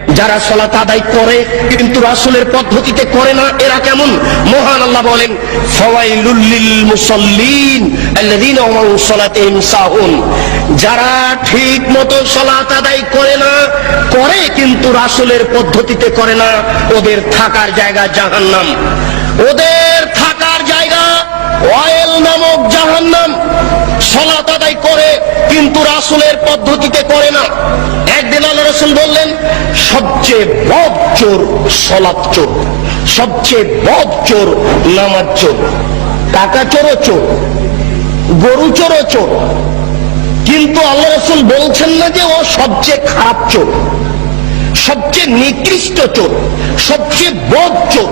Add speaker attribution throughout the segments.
Speaker 1: যারা সলাত আদায় করে, কিন্তু রাসুলের পদ্ধতিতে করে না, এরা কেমন? মহান আল্লাহ বলেন, ফওয়াইলুল মুসাল্লিন আল্লাযীনা হুম সালাতিহিম সাহুন। যারা ঠিক মতো সলাত আদায় করে না, করে, কিন্তু রাসুলের পদ্ধতিতে করে না, ওদের থাকার জায়গা জাহান্নাম। ওদের থাকার জায়গা অয়েল নামক জাহান্নাম সলাত আদায় করে কিন্তু রাসুলের পদ্ধতিতে করে না। একদিন আল্লাহ রসুল বললেন, সবচেয়ে বদ চোর সলাৎ চোর, সবচেয়ে বদ চোর নামাজ চোর, টাকা চোরও চোর, গরু চোরও চোর। কিন্তু আল্লাহ রসুল বলছেন না যে ও সবচেয়ে খারাপ চোর, সবচেয়ে নিকৃষ্ট চোর, সবচেয়ে বদ চোর,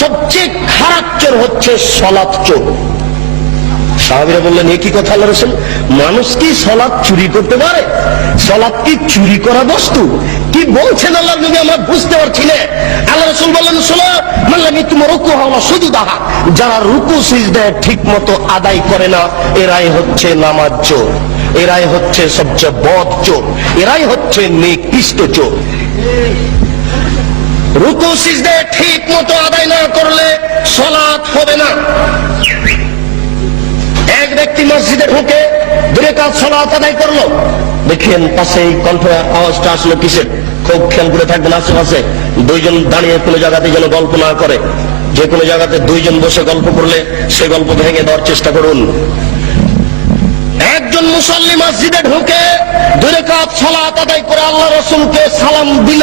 Speaker 1: সবচেয়ে খারাপ চোর হচ্ছে সলাপ চোর। সাহাবিরা বললেন, এ কি কথা আল্লাহ মানুষ কি সলাৎ চুরি করতে পারে? সলাৎ কি চুরি করা বস্তু? কি বলছেন আল্লাহ নবী? আমরা বুঝতে পারছি না। আল্লাহ রসুল বললেন, শোনো রুকু শুধু দাহা যারা রুকু ঠিক মতো আদায় করে না, এরাই হচ্ছে নামাজ চোর। এরাই হচ্ছে সবচেয়ে বদ চোর। এরাই হচ্ছে নিকৃষ্ট চোর। রুকু সিজদায় ঠিক মতো আদায় না করলে সলাৎ হবে না। এক ব্যক্তি মসজিদে ঢুকে দূরে কাজ সলাত আদায় করল। দেখেন পাশে এই কণ্ঠ আওয়াজটা আসলো কিসের? খুব খেয়াল করে থাকবেন আশেপাশে। দুইজন দাঁড়িয়ে কোনো জায়গাতে যেন গল্প না করে। যে কোনো জায়গাতে দুইজন বসে গল্প করলে সে গল্প ভেঙে দেওয়ার চেষ্টা করুন। একজন মুসল্লি মসজিদে ঢুকে দূরে কাজ সলাত আদায় করে আল্লাহ রসুলকে সালাম দিল।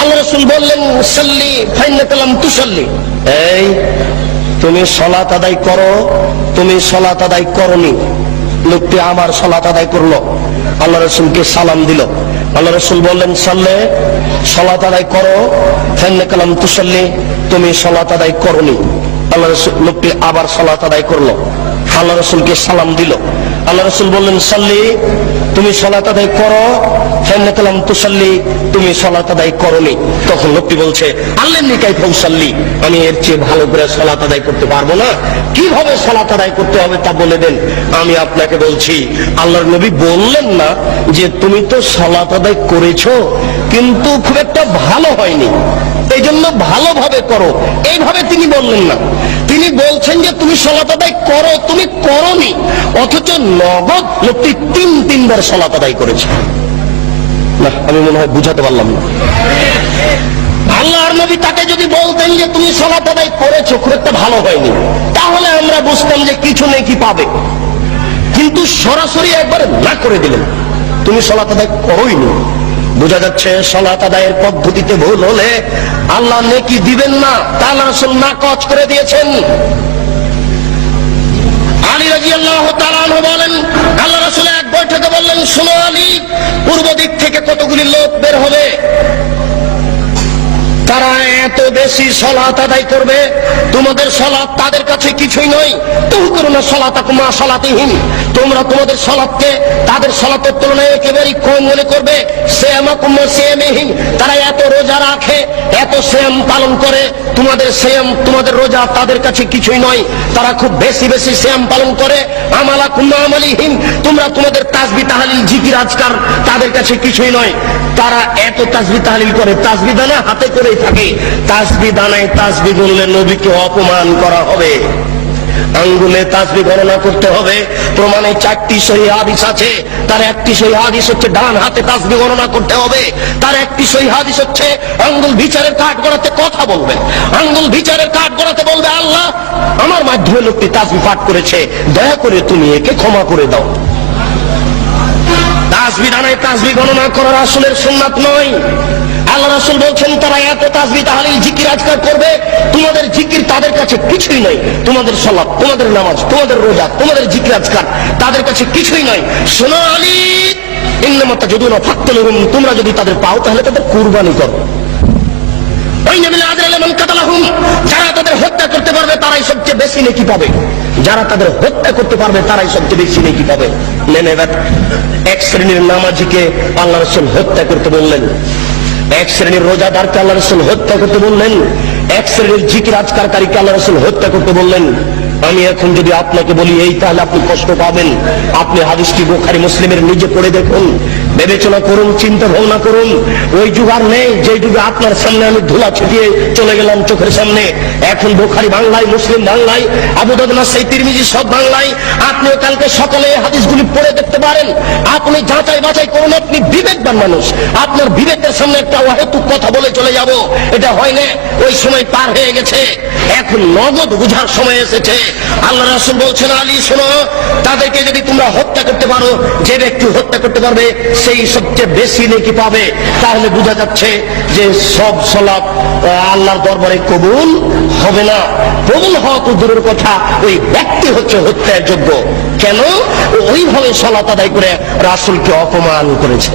Speaker 1: আল্লাহ রসুল বললেন, সাল্লি কালাম তুসল্লি। এই তুমি সলাত আদায় করো, তুমি সলাত আদায় করনি। লোকটি আমার সলাত আদায় করল। আল্লাহ রসুলকে সালাম দিল। আল্লাহ রসুল বললেন, সাল্লে, সলাত আদায় করো। ফাইনে কালাম তুসল্লি, তুমি সলাত আদায় করনি। আল্লাহ রসুল, লোকটি আবার সলাত আদায় করল। আল্লাহ রসুলকে সালাম দিল। আল্লাহ রসুল বললেন, সাল্লি, তুমি সলাত আদায় করো ফেন্নাকালাম তুসাল্লি তুমি সলাত আদায় করনি। তখন লোকটি বলছে আল্লাহ নিকাই ফৌসাল্লি, আমি এর চেয়ে ভালো করে সলাত আদায় করতে পারব না। কীভাবে সলাত আদায় করতে হবে তা বলে দেন। আমি আপনাকে বলছি, আল্লাহর নবী বললেন না যে, তুমি তো সলাত আদায় করেছ, কিন্তু খুব একটা ভালো হয়নি। এই জন্য ভালোভাবে করো। এইভাবে তিনি বললেন না। তিনি বলছেন যে, তুমি সলাত আদায় করো, তুমি করনি, অথচ নগদ লোকটি তিন তিনবার সলাত আদায় করেছে। না আমি মনে হয় বুঝাতে পারলাম না। আল্লাহর নবী তাকে যদি বলতেন যে তুমি সলাত আদায় করেছ, খুব একটা ভালো হয়নি। তাহলে আমরা বুঝতাম যে কিছু নেই কি পাবে। কিন্তু সরাসরি একবার না করে দিলেন। তুমি সলাত আদায় করোইনি। বোঝা যাচ্ছে সলাত আদায়ের পদ্ধতিতে ভুল হলে আল্লাহ নেকি দিবেন না, তা আল্লাহ রাসূল না কচ করে দিয়েছেন। আলী রাজি আল্লাহ বলেন, আল্লাহ রাসূল এক বৈঠকে বললেন, শোনো আলী, পূর্ব দিক থেকে কতগুলি লোক বের হবে? এত বেশি সলাত আদায় করবে? তোমাদের সলাৎ তাদের কাছে কিছুই নয়। তুই করো না সলাত মা সলাতিহীন। তোমরা তোমাদের সলাৎকে তাদের সলাতের তুলনায় একেবারেই কম মনে করবে। শ্যামহীন। তারা এত রোজা রাখে, এত শ্যাম পালন করে। তোমাদের শ্যাম, তোমাদের রোজা তাদের কাছে কিছুই নয়। তারা খুব বেশি বেশি শ্যাম পালন করে। আমালা কুম্মা আমালিহীন। তোমরা তোমাদের তাসবি তাহালিল, জিকির, আজকার তাদের কাছে কিছুই নয়। তারা এত তাসবি তাহালিল করে। তাসবি দানা হাতে করেই থাকে। তাসবি দানায় তাসবি বললে নবীকে অপমান করা হবে। আঙ্গুলে তাসবি গণনা করতে হবে। প্রমাণে চারটি সহি হাদিস আছে। তার একটি সহি হাদিস হচ্ছে ডান হাতে তাসবি গণনা করতে হবে। তার একটি সহি হাদিস হচ্ছে আঙ্গুল বিচারের কাঠ গড়াতে কথা বলবে। আঙ্গুল বিচারের কাঠ গড়াতে বলবে, আল্লাহ, আমার মাধ্যমে লোকটি তাসবি পাঠ করেছে। দয়া করে তুমি একে ক্ষমা করে দাও। তাসবি দানায় তাসবি গণনা করার আসলের সুন্নাত নয়। আল্লাহ রাসূল বলছেন, তারা এত তাসবি তাহলিল জিকির আজকার করবে? তোমাদের জিকির তাদের কাছে কিছুই নয় তোমাদের সালাত, তোমাদের নামাজ, তোমাদের রোজা, তোমাদের জিকির আজকার তাদের কাছে কিছুই নয় শোনো আলী ইন্নামাতা যদি না থাকতে তোমরা যদি তাদের পাও তাহলে তাদের কুরবানি করো। ওই নবীল আজরাইল মান কাতালাহুম, যারা তাদের হত্যা করতে পারবে তারাই সবচেয়ে বেশি নেকি পাবে। যারা তাদের হত্যা করতে পারবে, তারাই সবচেয়ে বেশি নেকি পাবে। নেন এবার, এক শ্রেণির নামাজিকে আল্লাহ রসুল হত্যা করতে বললেন। এক শ্রেণির রোজাদারকে আল্লাহ রসুল হত্যা করতে বললেন। এক শ্রেণির জিকির আজকারকারীকে আল্লাহ রসুল হত্যা করতে বললেন। আমি এখন যদি আপনাকে বলি, এই তাহলে আপনি কষ্ট পাবেন। আপনি হাদিসটি বোখারি, মুসলিমের নিজে পড়ে দেখুন। বিবেচনা করুন, চিন্তা ভাবনা করুন। ওই যুগ আর নেই, যে যুগে আপনার সামনে আমি ধুলা ছুটিয়ে চলে গেলাম চোখের সামনে। এখন বোখারি বাংলায়, মুসলিম বাংলায় আবু দাদনা সেই তিরমিজি সব বাংলায়। আপনিও কালকে সকালে হাদিসগুলি পড়ে দেখতে পারেন। আপনি যাচাই বাছাই করুন, আপনি বিবেকবান মানুষ। আপনার বিবেকের সামনে একটা অহেতুক কথা বলে চলে যাব। এটা হয় না, ওই সময় পার হয়ে গেছে। এখন নগদ বুঝার সময় এসেছে। আল্লাহ রাসুল বলছেন, আলী, শোনো, তাদেরকে যদি তোমরা হত্যা করতে পারো, যে ব্যক্তি হত্যা করতে পারবে সেই সবচেয়ে বেশি নেকি পাবে, তাহলে বোঝা যাচ্ছে যে সব সলাপ আল্লাহর দরবারে কবুল হবে না। কবুল হওয়া তো দূরের কথা, ওই ব্যক্তি হচ্ছে হত্যার যোগ্য। কেন? ওইভাবে সলাত আদায় করে রাসুলকে অপমান করেছে।